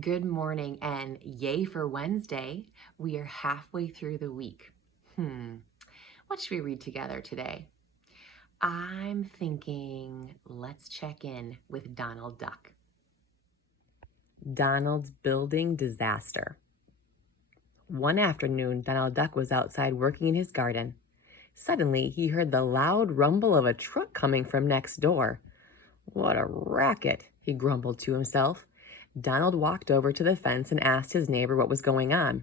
Good morning and yay for Wednesday. We are halfway through the week. What should we read together today? I'm thinking let's check in with Donald Duck. Donald's building disaster. One afternoon, Donald Duck was outside working in his garden. Suddenly, he heard the loud rumble of a truck coming from next door. What a racket, he grumbled to himself. Donald walked over to the fence and asked his neighbor what was going on.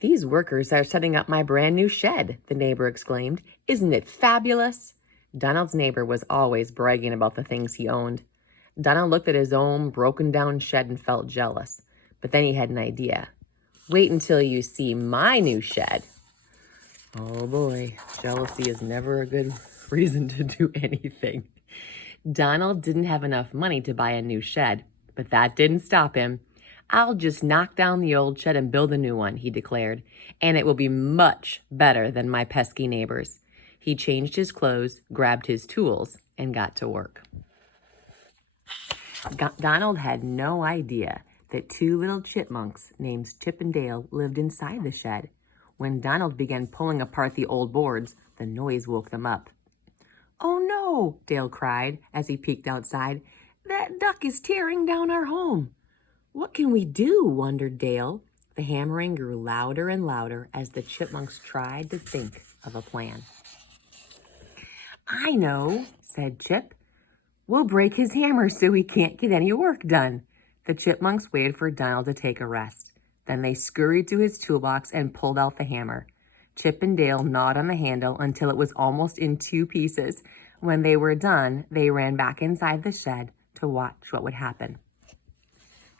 "These workers are setting up my brand new shed," the neighbor exclaimed. "Isn't it fabulous?" Donald's neighbor was always bragging about the things he owned. Donald looked at his own broken down shed and felt jealous. But then he had an idea. "Wait until you see my new shed." Oh boy, jealousy is never a good reason to do anything. Donald didn't have enough money to buy a new shed, but that didn't stop him. "I'll just knock down the old shed and build a new one," he declared, "and it will be much better than my pesky neighbors." He changed his clothes, grabbed his tools, and got to work. Donald had no idea that two little chipmunks named Chip and Dale lived inside the shed. When Donald began pulling apart the old boards, the noise woke them up. "Oh no," Dale cried as he peeked outside. "That duck is tearing down our home." "What can we do?" wondered Dale. The hammering grew louder and louder as the chipmunks tried to think of a plan. "I know," said Chip. "We'll break his hammer so he can't get any work done." The chipmunks waited for Donald to take a rest. Then they scurried to his toolbox and pulled out the hammer. Chip and Dale gnawed on the handle until it was almost in two pieces. When they were done, they ran back inside the shed to watch what would happen.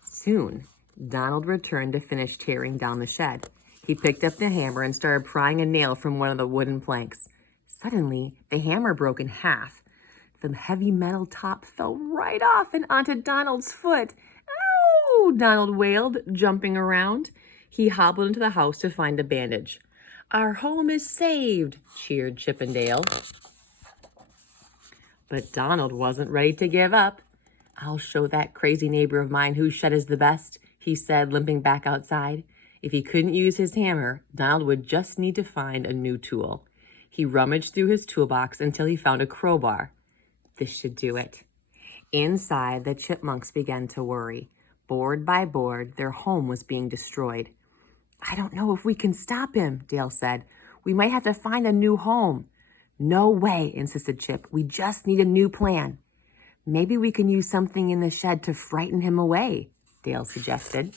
Soon, Donald returned to finish tearing down the shed. He picked up the hammer and started prying a nail from one of the wooden planks. Suddenly, the hammer broke in half. The heavy metal top fell right off and onto Donald's foot. "Ow!" Donald wailed, jumping around. He hobbled into the house to find a bandage. "Our home is saved," cheered Chip and Dale. But Donald wasn't ready to give up. "I'll show that crazy neighbor of mine whose shed is the best," he said, limping back outside. If he couldn't use his hammer, Donald would just need to find a new tool. He rummaged through his toolbox until he found a crowbar. This should do it. Inside, the chipmunks began to worry. Board by board, their home was being destroyed. "I don't know if we can stop him," Dale said. "We might have to find a new home." "No way," insisted Chip. "We just need a new plan." "Maybe we can use something in the shed to frighten him away," Dale suggested.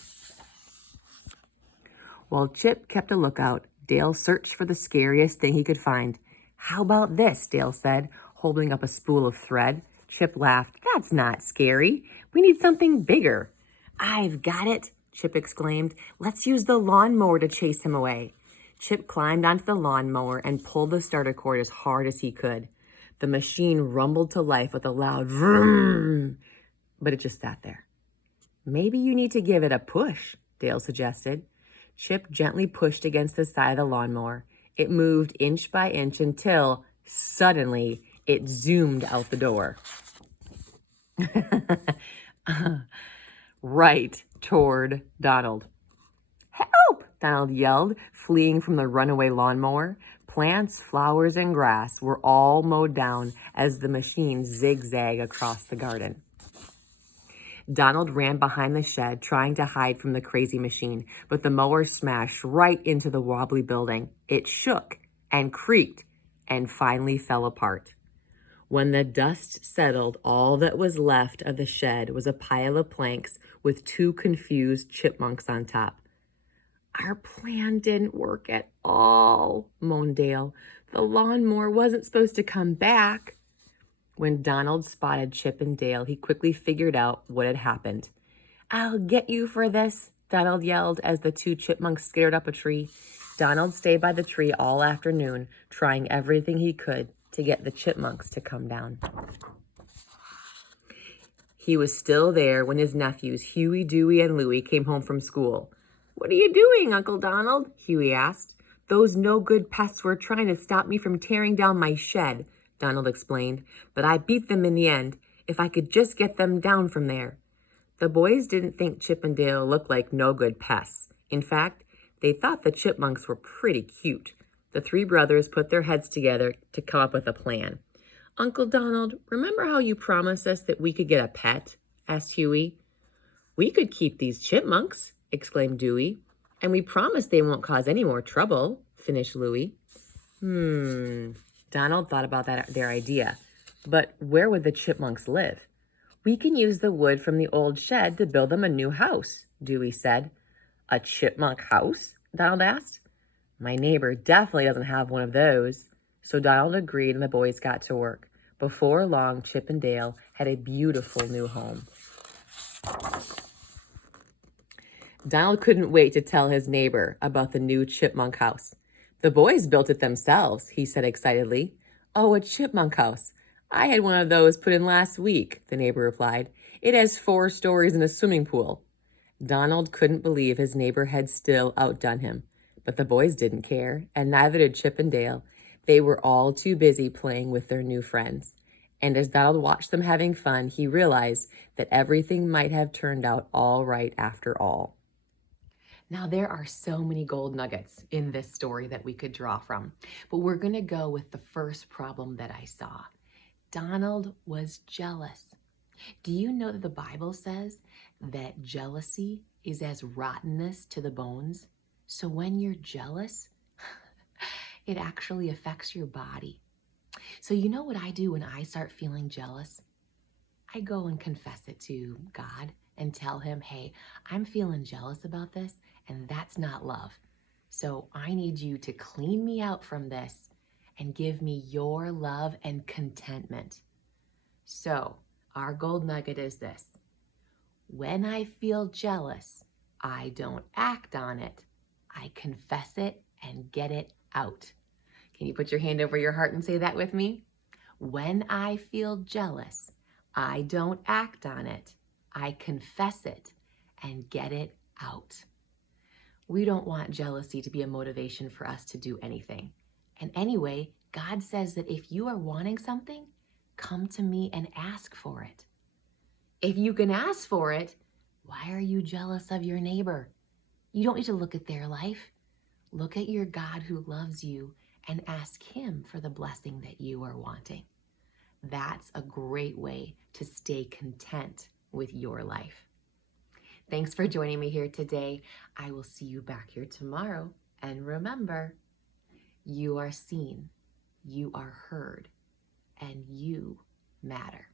While Chip kept a lookout, Dale searched for the scariest thing he could find. "How about this?" Dale said, holding up a spool of thread. Chip laughed. "That's not scary. We need something bigger." "I've got it," Chip exclaimed. "Let's use the lawnmower to chase him away." Chip climbed onto the lawnmower and pulled the starter cord as hard as he could. The machine rumbled to life with a loud vroom, but it just sat there. "Maybe you need to give it a push," Dale suggested. Chip gently pushed against the side of the lawnmower. It moved inch by inch until, suddenly, it zoomed out the door. Right toward Donald. "Help!" Donald yelled, fleeing from the runaway lawnmower. Plants, flowers, and grass were all mowed down as the machine zigzagged across the garden. Donald ran behind the shed, trying to hide from the crazy machine, but the mower smashed right into the wobbly building. It shook and creaked and finally fell apart. When the dust settled, all that was left of the shed was a pile of planks with two confused chipmunks on top. "Our plan didn't work at all," moaned Dale. "The lawnmower wasn't supposed to come back." When Donald spotted Chip and Dale, he quickly figured out what had happened. "I'll get you for this," Donald yelled as the two chipmunks scared up a tree. Donald stayed by the tree all afternoon, trying everything he could to get the chipmunks to come down. He was still there when his nephews, Huey, Dewey, and Louie, came home from school. "What are you doing, Uncle Donald?" Huey asked. "Those no-good pests were trying to stop me from tearing down my shed," Donald explained, "but I beat them in the end. If I could just get them down from there." The boys didn't think Chip and Dale looked like no good pests. In fact, they thought the chipmunks were pretty cute. The three brothers put their heads together to come up with a plan. Uncle Donald, remember how you promised us that we could get a pet? Asked Huey. We could keep these chipmunks, exclaimed Dewey. And we promise they won't cause any more trouble, finished Louie. Donald thought about their idea. But where would the chipmunks live? We can use the wood from the old shed to build them a new house, Dewey said. A chipmunk house? Donald asked. My neighbor definitely doesn't have one of those. So Donald agreed and the boys got to work. Before long, Chip and Dale had a beautiful new home. Donald couldn't wait to tell his neighbor about the new chipmunk house. The boys built it themselves, he said excitedly. Oh, a chipmunk house. I had one of those put in last week, the neighbor replied. It has 4 stories and a swimming pool. Donald couldn't believe his neighbor had still outdone him. But the boys didn't care, and neither did Chip and Dale. They were all too busy playing with their new friends. And as Donald watched them having fun, he realized that everything might have turned out all right after all. Now, there are so many gold nuggets in this story that we could draw from, but we're going to go with the first problem that I saw. Donald was jealous. Do you know that the Bible says that jealousy is as rottenness to the bones? So when you're jealous, it actually affects your body. So you know what I do when I start feeling jealous? I go and confess it to God and tell him, hey, I'm feeling jealous about this, and that's not love. So I need you to clean me out from this and give me your love and contentment. So our gold nugget is this. When I feel jealous, I don't act on it. I confess it and get it out. Can you put your hand over your heart and say that with me? When I feel jealous, I don't act on it. I confess it and get it out. We don't want jealousy to be a motivation for us to do anything. And anyway, God says that if you are wanting something, come to me and ask for it. If you can ask for it, why are you jealous of your neighbor? You don't need to look at their life. Look at your God who loves you and ask him for the blessing that you are wanting. That's a great way to stay content with your life. Thanks for joining me here today. I will see you back here tomorrow. And remember, you are seen, you are heard, and you matter.